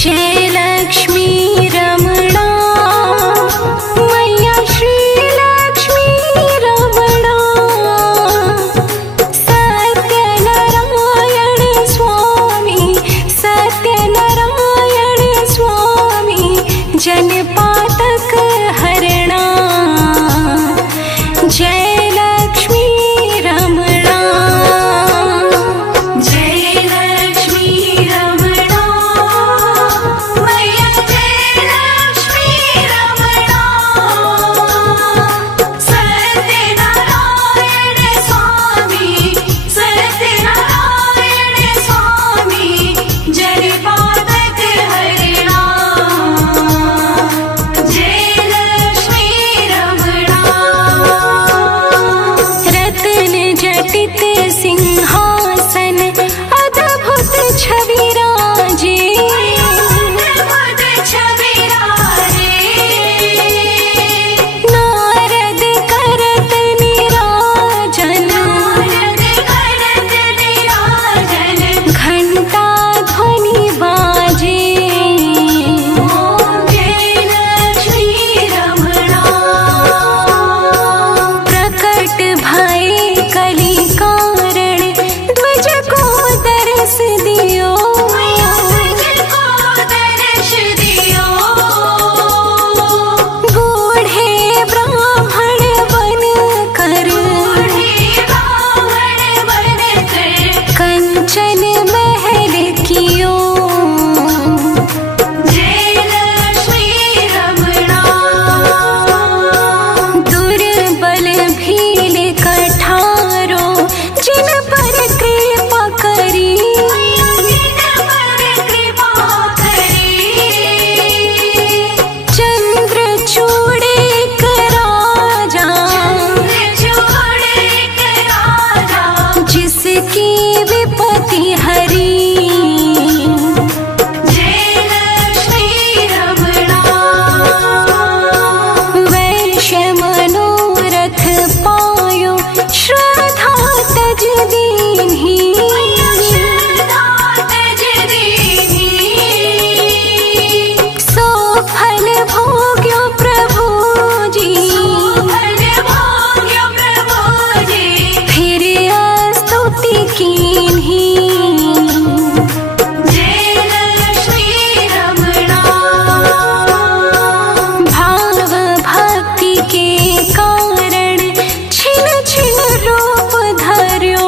जय लक्ष्मी रमणा मैया श्री लक्ष्मी रमणा सत्यनारायण स्वामी जनपातक हरणा जय लक्ष्मी रमणा जय लक्ष्मी रमणा मैया जय लक्ष्मी रमणा सत्यनारायण स्वामी जनपातक हरणा जटित सिंहासन अद्भुत छवि राजे नारद करत निराजन घंटा ध्वनि बाजे जय लक्ष्मी रमणा प्रकट भय कली कारण ध्वज को दर्श दियो बूढ़े ब्राह्मण बन कर कंचन महल कियो जय लक्ष्मी रमणा दुर्बल भील कठारो जिन पर कृपा करी चंद्रचूड़ एक राजा जिसकी विपत्ति हरी जय लक्ष्मी रमणा वैश्य मनोरथ पायो श्रद्धा तज दीन्ही सो फल भोग्यो प्रभु जी फिर स्तुति कीन्ही जय लक्ष्मी रमणा भाव भक्ति के कारण छिन छिन रूप धर्यो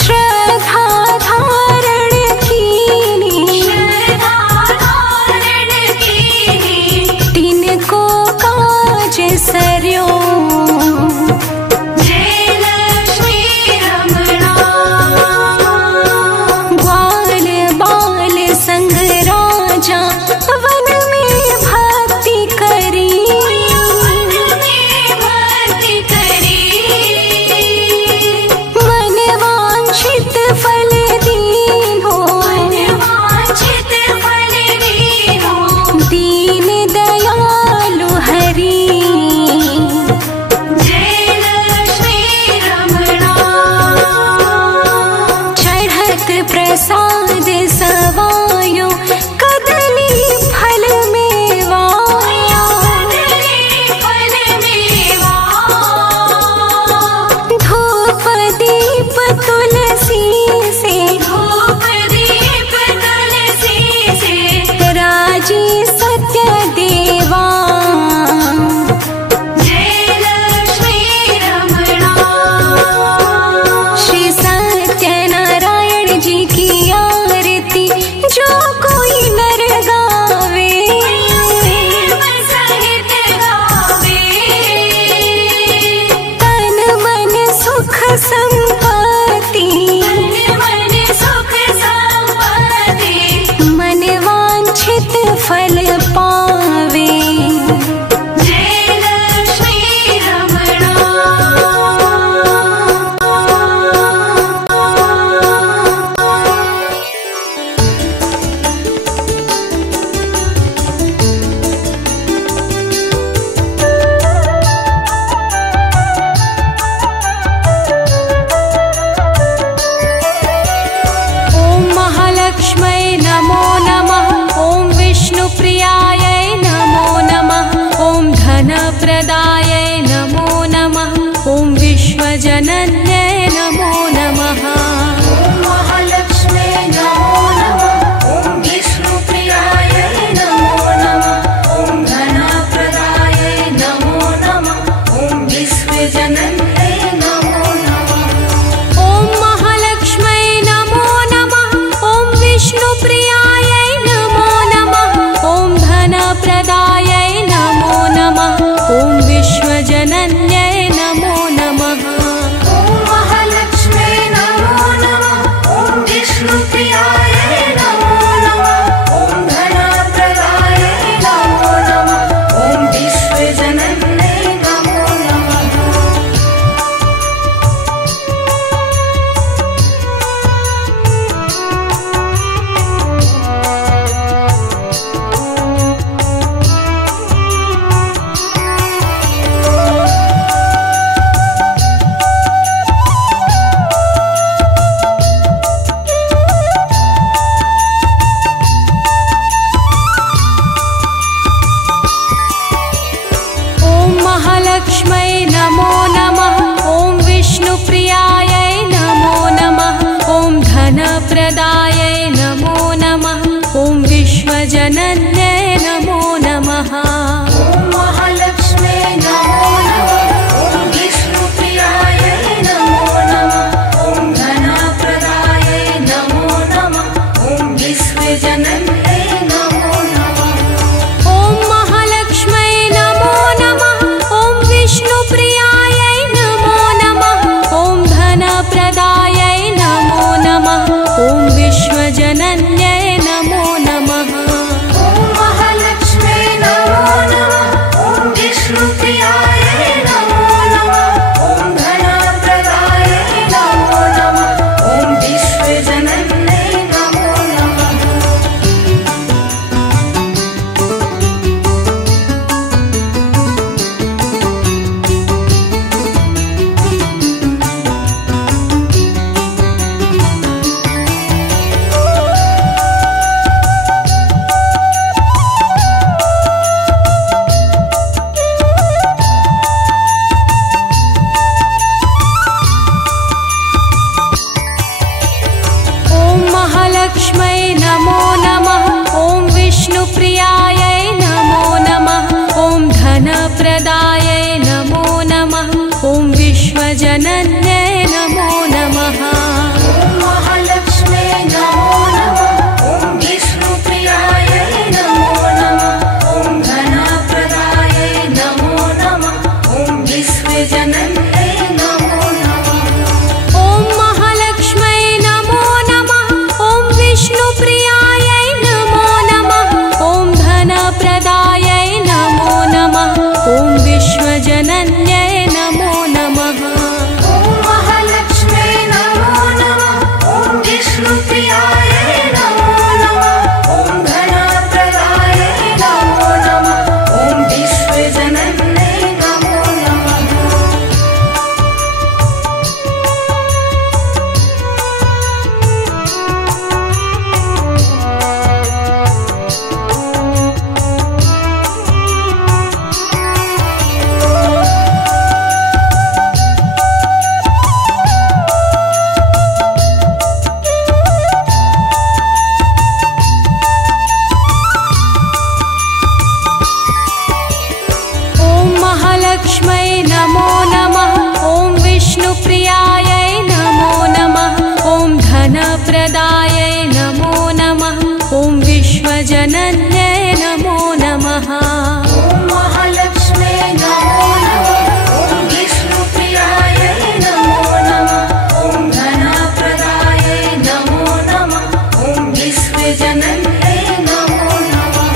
श्रद्धा धारण कीनी तिनको काज सर्यो जय लक्ष्मी रमणा ग्वाल बाल संग राजा वन में भक्ति करी मन वांछित फल दीनो दीन दयालु हरि धनप्रदायै नमो नमः। ॐ विश्वजनन्यै नमो नमः। ॐ महालक्ष्म्यै नमो नमः। ॐ विष्णुप्रियायै नमो नमः। ॐ धनप्रदायै नमो नमः। ॐ विश्वजनन्यै नमो नमः।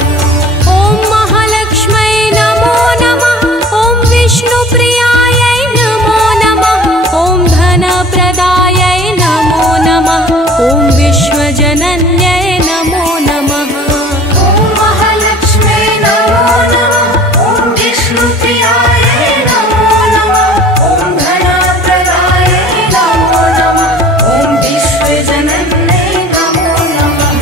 ॐ महालक्ष्म्यै नमो नमः। ॐ विष्णुप्रियायै नमो नमः। ॐ धनप्रदायै नमो नमः। ॐ विश्वजनन्यै नमो नमः। ॐ महालक्ष्म्यै नमो नमः। ॐ विष्णुप्रियायै नमो नमः। ॐ धनप्रदायै नमो नमः। ॐ विश्वजनन्यै नमो नमः।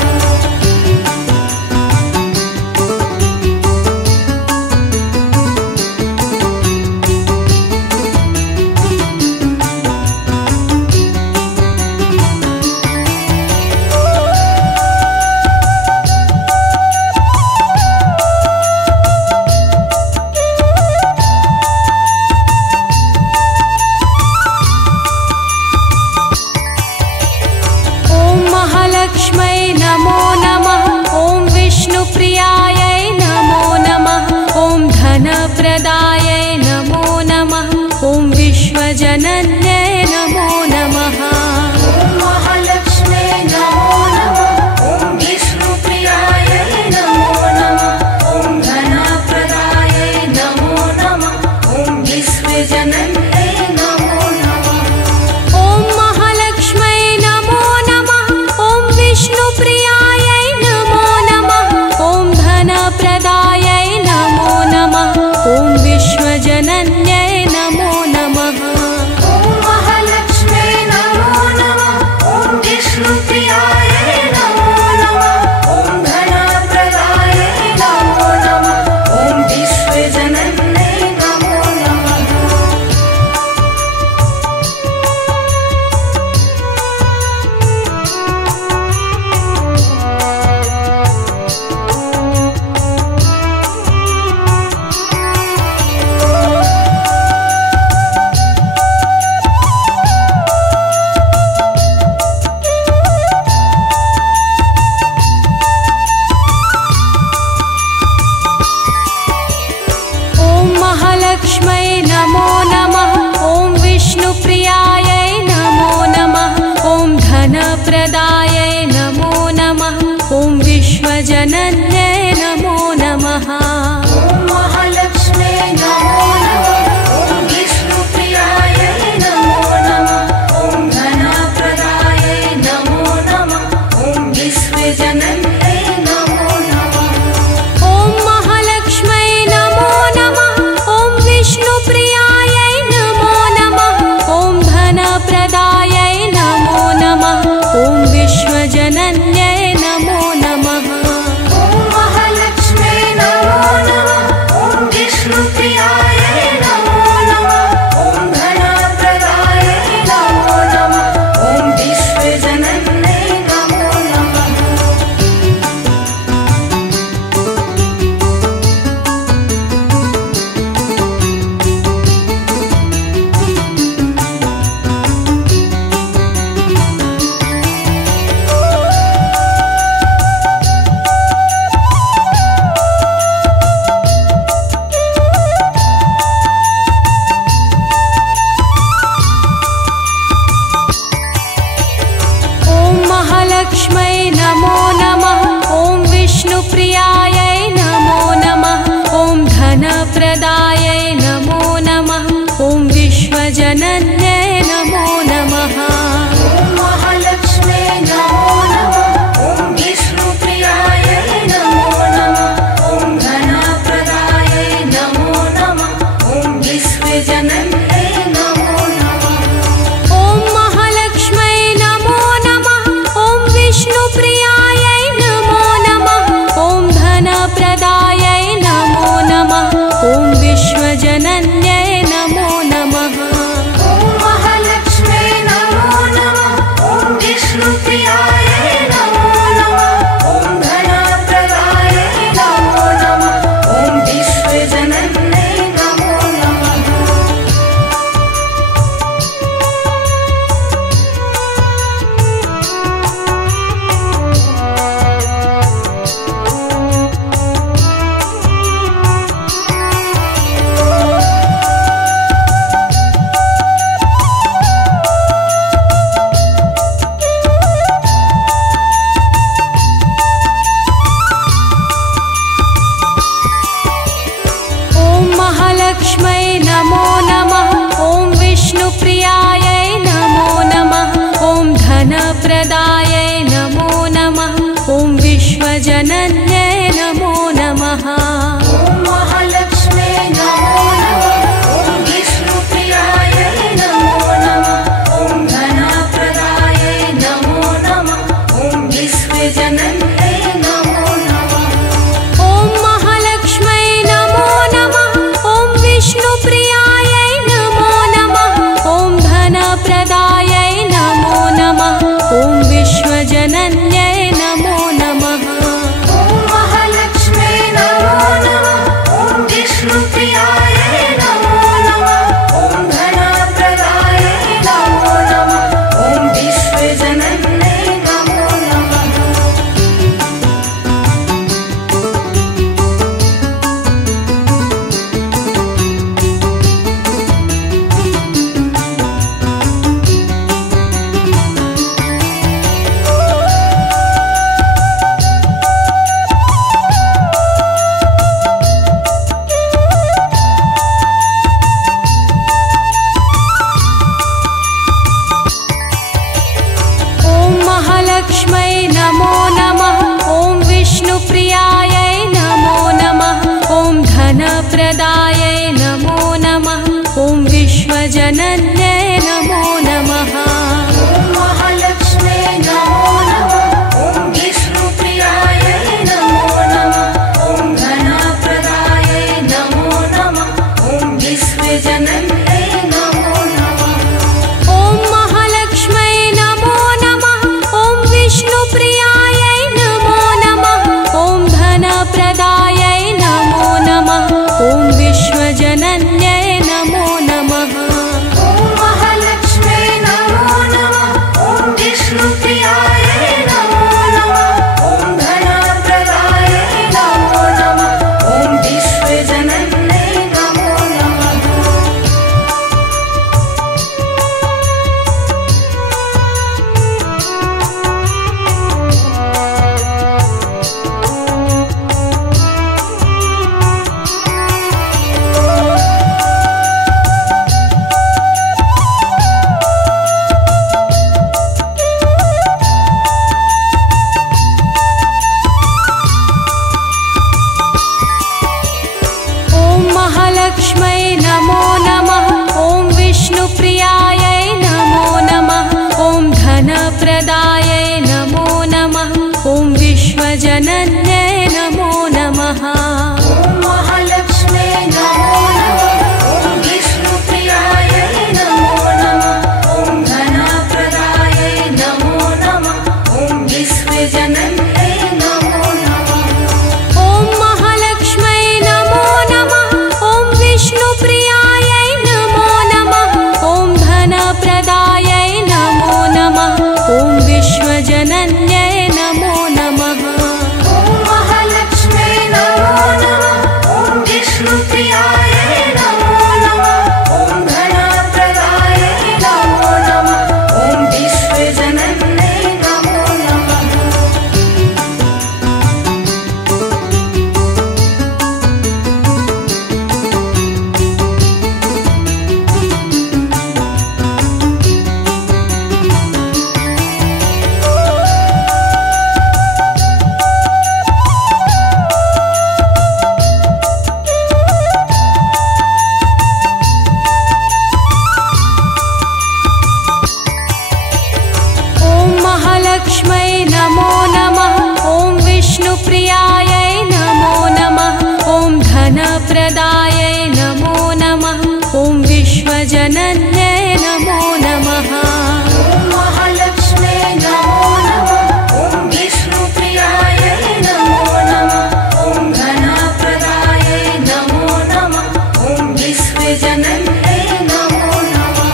ॐ महालक्ष्म्यै नमो नमः। ॐ विष्णुप्रियायै नमो नमः। ॐ धनप्रदायै नमो नमः। ॐ विश्वजनन्यै नमो नमः। ॐ महालक्ष्म्यै नमो नमः। ॐ विष्णुप्रियायै नमो नमः। ॐ धनप्रदायै नमो नमः। ॐ विश्वजनन्यै नमो नमः। ॐ महालक्ष्म्यै नमो नमः। ॐ विष्णुप्रियायै नमो नमः। ॐ धनप्रदायै नमो नमः। ॐ विश्वजनन्यै नमो नमः। ॐ महालक्ष्म्यै नमो नमः। ॐ विष्णुप्रियायै नमो नमः। ॐ धनप्रदायै नमो नमः। ॐ विश्वजनन्यै नमो नमः। ॐ महालक्ष्म्यै नमो नमः। ॐ विष्णुप्रियायै नमो नमः। ॐ धनप्रदायै नमो नमः। ॐ विश्वजनन्यै नमो नमः। ॐ महालक्ष्म्यै नमो नमः। ॐ विष्णुप्रियायै नमो नमः। ॐ धनप्रदायै नमो नमः। ॐ विश्वजनन्यै नमो नमः। ॐ महालक्ष्म्यै नमो नमः। ॐ विष्णुप्रियायै नमो नमः। ॐ धनप्रदायै नमो नमः। ॐ विश्वजनन्यै नमो नमः। ॐ महालक्ष्म्यै नमो नमः। ॐ विष्णुप्रियायै नमो नमः। ॐ धनप्रदायै नमो नमः। ॐ विश्वजनन्यै नमो नमः। ॐ महालक्ष्म्यै नमो नमः। ॐ विष्णुप्रियायै नमो नमः। ॐ धनप्रदायै नमो नमः। ॐ विश्वजनन्यै नमो नमः। ॐ महालक्ष्म्यै नमो नमः। ॐ विष्णुप्रियायै नमो नमः। ॐ धनप्रदायै नमो नमः। ॐ विश्वजनन्यै नमो नमः। ॐ महालक्ष्म्यै नमो नमः। ॐ विष्णुप्रियायै नमो नमः। ॐ धनप्रदायै नमो नमः। ॐ विश्वजनन्यै नमो नमः। ॐ महालक्ष्म्यै धनप्रदायै नमो नमः। ॐ विश्वजनन्यै नमो नमः। ॐ महालक्ष्म्यै नमो नमः। ॐ विष्णुप्रियायै नमो नमः। ॐ धनप्रदायै नमो नमः। ॐ विश्वजनन्यै नमो नमः।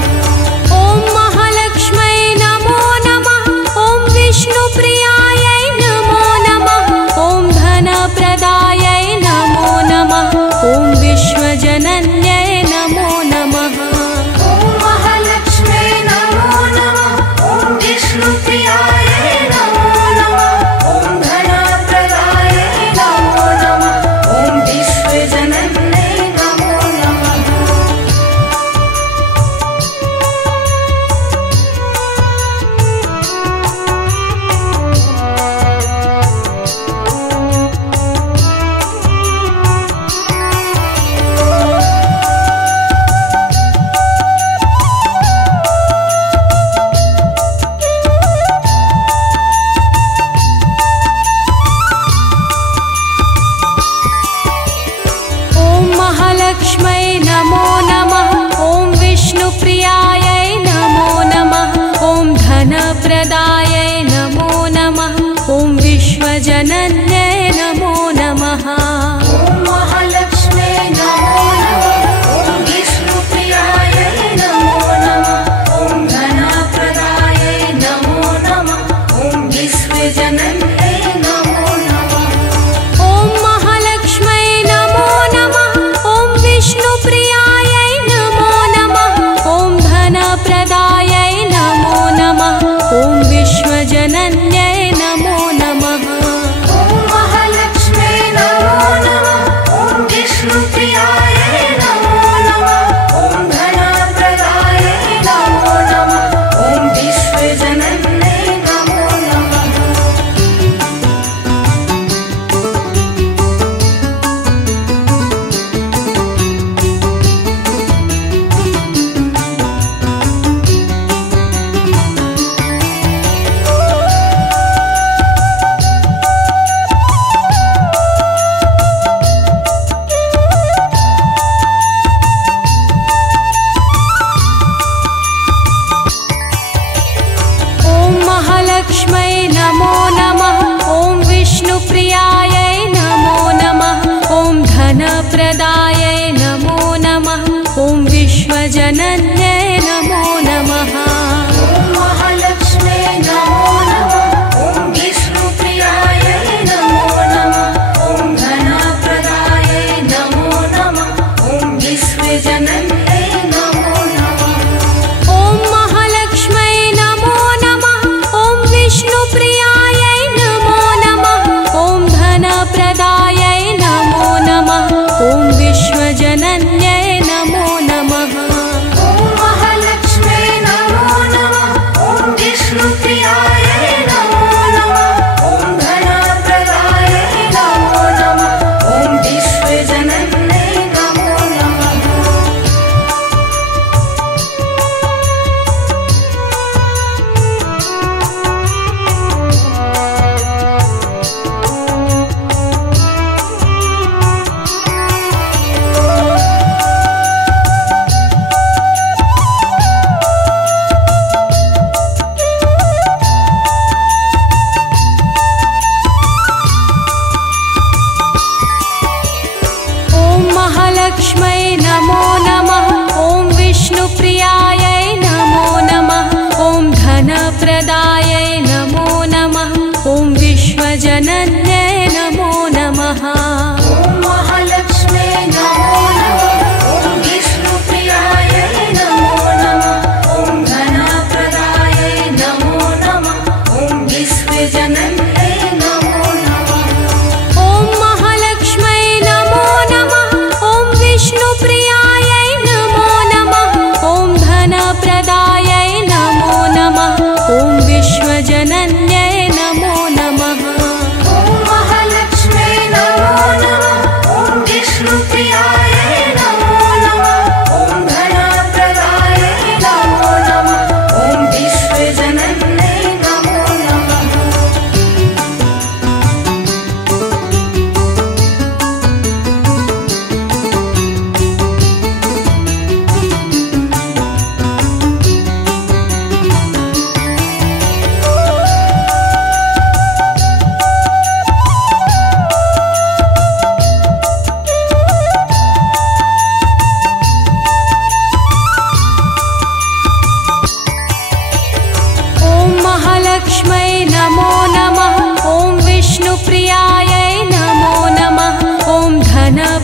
ॐ महालक्ष्म्यै नमो नमः। ॐ विष्णुप्रियायै नमो नमः। ॐ धनप्रदायै नमो नमः। ॐ विश्वजनन्यै नमो नमः। ॐ महालक्ष्म्यै नमो नमः। ॐ विष्णुप्रियायै नमो नमः। ॐ धनप्रदायै नमो नमः। ॐ विश्वजनन्यै नमो नमः। ॐ महालक्ष्म्यै नमो नमः। ॐ विष्णुप्रियायै नमो नमः। ॐ धनप्रदायै नमो नमः। ॐ विश्वजनन्यै नमो नमः। ॐ महालक्ष्म्यै नमो नमः। ॐ विष्णुप्रियायै नमो नमः। ॐ धनप्रदायै नमो नमः। ॐ विश्वजनन्यै नमो नमः। ॐ महालक्ष्म्यै नमो नमः। ॐ विष्णुप्रियायै नमो नमः। ॐ धनप्रदायै नमो नमः। ॐ विश्वजनन्यै नमो नमः। ॐ महालक्ष्म्यै नमो नमः। ॐ विष्णुप्रियायै नमो नमः। ॐ धनप्रदायै नमो नमः। ॐ विश्वजनन्यै नमो नमः। ॐ महालक्ष्म्यै नमो नमः। ॐ विष्णुप्रियायै नमो नमः। ॐ धनप्रदायै नमो नमः। ॐ विश्वजनन्यै नमो नमः। ॐ महालक्ष्म्यै नमो नमः। ॐ विष्णुप्रियायै नमो नमः। ॐ धनप्रदायै नमो नमः। ॐ विश्वजनन्यै नमो नमः। ॐ महालक्ष्म्यै नमो नमः। ॐ विष्णुप्रियायै नमो नमः। ॐ धनप्रदायै नमो नमः। ॐ विश्वजनन्यै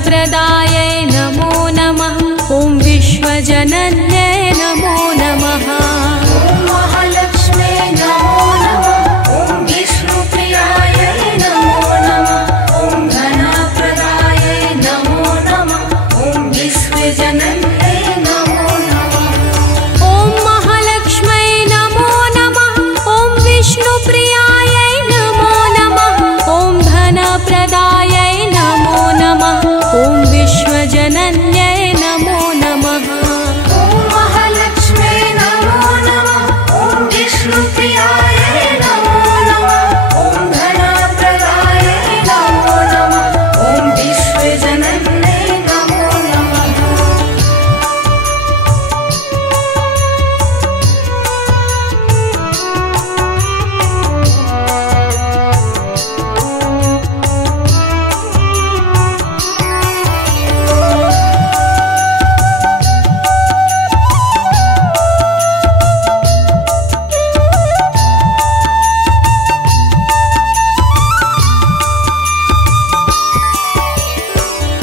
धनप्रदायै नमो नमः। ॐ विश्वजनन्यै नमो नमः। ॐ महालक्ष्म्यै नमो नमः। ॐ विष्णुप्रियायै नमो नमः। ॐ धनप्रदायै नमो नमः। ॐ विश्वजनन्यै नमो नमः। ॐ महालक्ष्म्यै नमो नमः। ॐ विष्णुप्रियायै नमो नमः। ॐ धनप्रदायै नमो नमः। ॐ विश्वजनन्यै नमो नमः। ॐ महालक्ष्म्यै नमो नमः। ॐ विष्णुप्रियायै नमो नमः। ॐ धनप्रदायै नमो नमः। ॐ विश्वजनन्यै नमो नमः।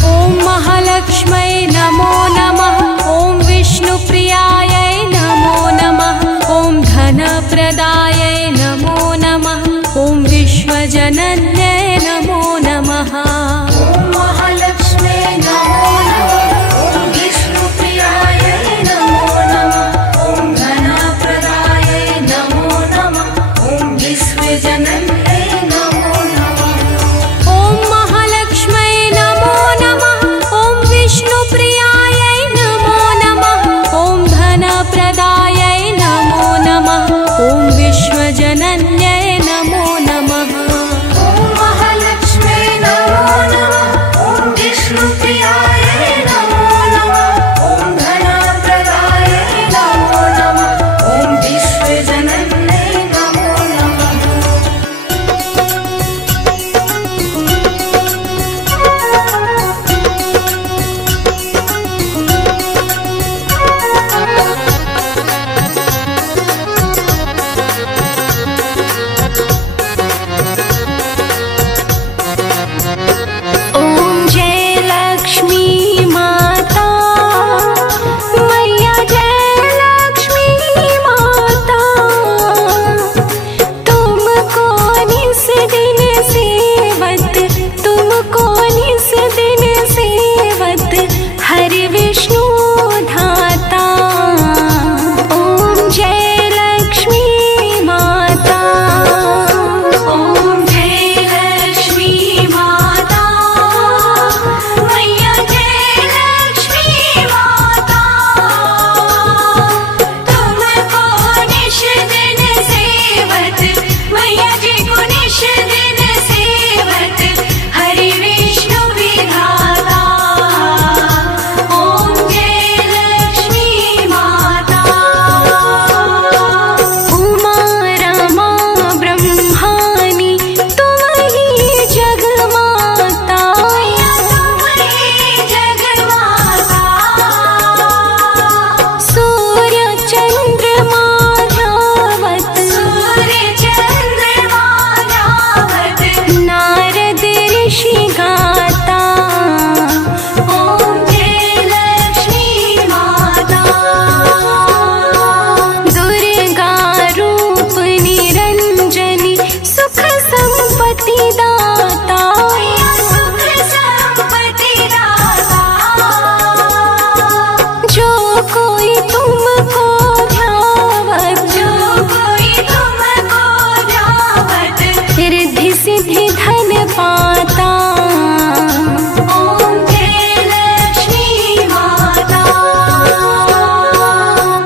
ॐ महालक्ष्म्यै नमो नमः। ॐ विष्णुप्रियायै नमो नमः। ॐ धनप्रदायै नमो नमः। ॐ विश्वजनन्यै नमो नमः। ॐ महालक्ष्म्यै नमो नमः। ॐ विष्णुप्रियायै नमो नमः। ॐ धनप्रदायै नमो नमः। ॐ विश्वजनन्यै नमो नमः। ॐ महालक्ष्म्यै नमो नमः। ॐ विष्णुप्रियायै नमो नमः। ॐ धनप्रदायै नमो नमः। ॐ विश्वजनन्यै नमो नमः। ॐ महालक्ष्म्यै नमो नमः। ॐ विष्णुप्रियायै नमो नमः। ॐ धनप्रदायै नमो नमः। ॐ विश्वजनन्यै नमो नमः। ॐ जय लक्ष्मी माता मैया, जय लक्ष्मी माता। तुमको निस दिन सेवत, तुमको निस दिन सेवत, हरि विष्णु धाता। ॐ जय लक्ष्मी माता। ॐ जय लक्ष्मी माता मैया, जय लक्ष्मी माता। तुमको निश दिन सेवत, मैया जी को निश दिन सेवत, हरि विष्णु विधाता। ॐ जय लक्ष्मी माता। उमा रमा ब्रह्मानी तुम ही जगमाता। तुम ही जगमाता। सूर्य चंद्रमा ध्यावत, सूर्य चंद्रमा ध्यावत, नारद ऋषि गाता। ॐ जय लक्ष्मी माता। दुर्गा रूप निरंजनी, सुख संपत्ति दाता। सुख संपत्ति दाता। जो कोई तुमको ध्यावत, जो कोई तुमको ध्यावत, रिद्धि सिद्धि धन पाता। ॐ जय लक्ष्मी माता।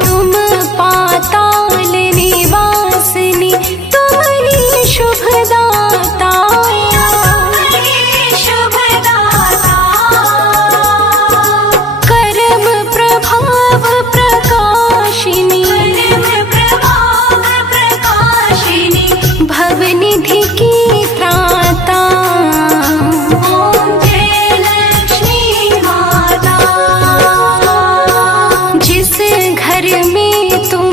तुम पाताल निवासिनी, तुम ही शुभदाता। शुभदाता। कर्म प्रभाव प्रकाशिनी, प्रभाव प्रकाशिनी, भवनिधि की त्राता। ॐ जय लक्ष्मी माता। जिस घर में तुम